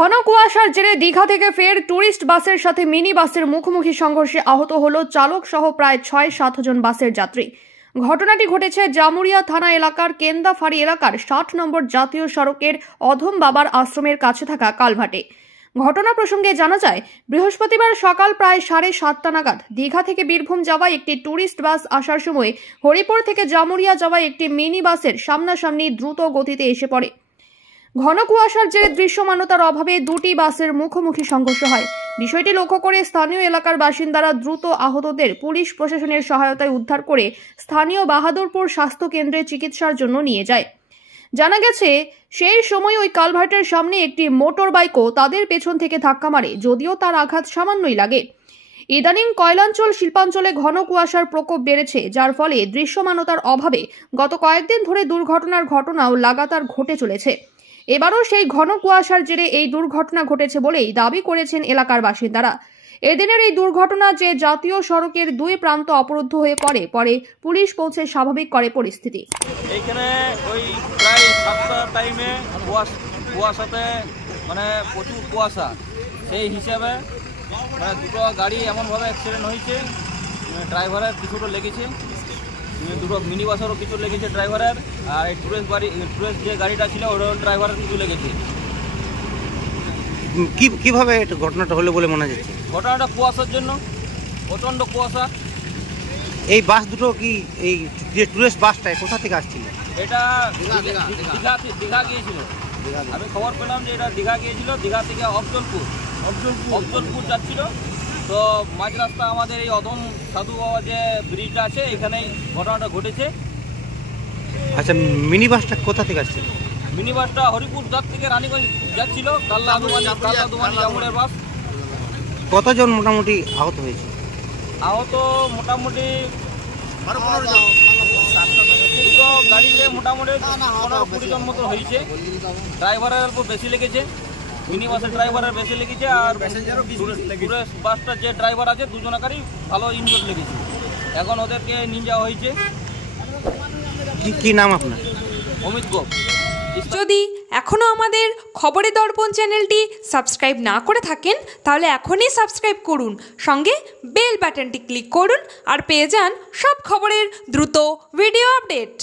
ঘন কুয়াশার জেরে দীঘা থেকে ফের টুরিস্ট বাসের সাথে মিনি বাসের মুখোমুখি সংঘর্ষে আহত হল চালক সহ প্রায় ৬-৭ জন বাসের যাত্রী। ঘটনাটি ঘটেছে জামুরিয়া থানা এলাকার কেন্দাফাড়ি এলাকার ৬০ নম্বর জাতীয় সড়কের অধম বাবার আশ্রমের কাছে থাকা কালভার্টে। ঘটনা প্রসঙ্গে জানা যায়, বৃহস্পতিবার সকাল প্রায় ৭:৩০ নাগাদ দীঘা থেকে বীরভূম যাওয়া একটি টুরিস্ট বাস আসার সময় হরিপুর থেকে জামুরিয়া যাওয়া একটি মিনি বাসের সামনাসামনি দ্রুত গতিতে এসে পড়ে। ঘন কুয়াশার জেরে দৃশ্যমানতার অভাবে দুটি বাসের মুখোমুখি সংঘর্ষ হয়। বিষয়টি লক্ষ্য করে স্থানীয় এলাকার বাসিন্দারা দ্রুত আহতদের পুলিশ প্রশাসনের সহায়তায় উদ্ধার করে স্থানীয় বাহাদুরপুর স্বাস্থ্য কেন্দ্রে চিকিৎসার জন্য নিয়ে যায়। জানা গেছে, সেই সময় ওই কালভার্টের সামনে একটি মোটর বাইকও তাদের পেছন থেকে ধাক্কা মারে, যদিও তার আঘাত সামান্যই লাগে। ইদানিং কয়লাঞ্চল শিল্পাঞ্চলে ঘন কুয়াশার প্রকোপ বেড়েছে, যার ফলে দৃশ্যমানতার অভাবে গত কয়েকদিন ধরে দুর্ঘটনার ঘটনাও লাগাতার ঘটে চলেছে। এবারও সেই ঘন কুয়াশার জেরে এই দুর্ঘটনা ঘটেছে বলেই দাবি করেছেন এলাকার বাসিন্দারা। এদিনের এই দুর্ঘটনা যে জাতীয় সড়কের দুই প্রান্ত অবরুদ্ধ হয়ে পরে পুলিশ পৌঁছে স্বাভাবিক করে পরিস্থিতি। এইখানে ওই প্রায় 7টার টাইমে কুয়াশাতে মানে প্রচুর কুয়াশা, সেই হিসাবে মানে দুটো গাড়ি এমনভাবে অ্যাক্সিডেন্ট হয়েছে, ড্রাইভারের কিছুটা লেগেছে, দুটো মিনি বাসেরও কিছু লেগেছে ড্রাইভারের, আর এই টুরিস্ট যে গাড়িটা ছিল ওটাও ড্রাইভারের কিছু লেগেছে। কিভাবে ঘটনাটা হলো বলে মনে হচ্ছে? ঘটনাটা কুয়াশার জন্য, প্রচণ্ড কুয়াশা। এই বাস দুটো কি এই যে টুরিস্ট বাসটা কোথা থেকে আসছিল? এটা দীঘা গিয়েছিল। আমি খবর পেলাম যে এটা দীঘা গিয়েছিল, দীঘা থেকে অফজলপুর যাচ্ছিল। তো মাঝ রাস্তা আমাদের এই অধম সাধু বাবা যে ব্রিজটা আছে এখানেই ঘটনাটা ঘটেছে। আচ্ছা, মিনি বাসটা কোথা থেকে আসছিল? মিনি বাসটা হরিপুর থেকে রানীগঞ্জ যাচ্ছিল, কাল্লা দুমানি জামুরের বাস। কতজন মোটামুটি আহত হয়েছে? আহত মোটামুটি দুটো গাড়িতে মোটামুটি 15-20 জন মতো হয়েছে। ড্রাইভারের অল্প বেশি লেগেছে, মিনি বাসের ড্রাইভারের বেশি লেগেছে, আর টুরিস্ট বাসটার যে ড্রাইভার আছে দুজনাকারই ভালো ইনজুরি লেগেছে। এখন ওদেরকে নিয়ে যাওয়া হয়েছে। কি নাম আপনার? অমিত গোপ। যদি এখনও আমাদের খবরের দর্পণ চ্যানেলটি সাবস্ক্রাইব না করে থাকেন তাহলে এখনই সাবস্ক্রাইব করুন, সঙ্গে বেল বাটনটি ক্লিক করুন আর পেয়ে যান সব খবরের দ্রুত ভিডিও আপডেট।